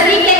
se rige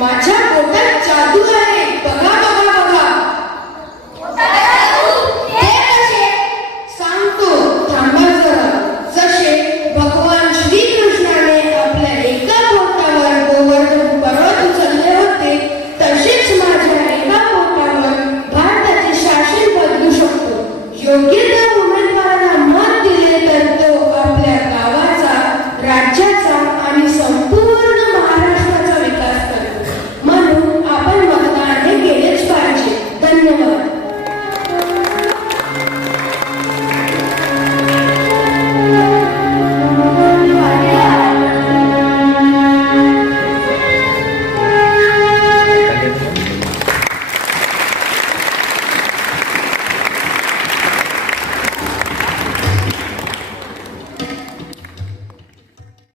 माझ्या जादू आहे. बघा बघा बघा. सांगतो थांबा जरा. जसे भगवान श्री कृष्णाने आपल्या एका पोटावर गोवर्धन पर्वत उचलले होते तसेच माझ्या एका पोटावर भारताचे शासन बदलू शकतो. योग्य उमेदवाराला मत दिले तर तो आपल्या गावाचा राज्याचा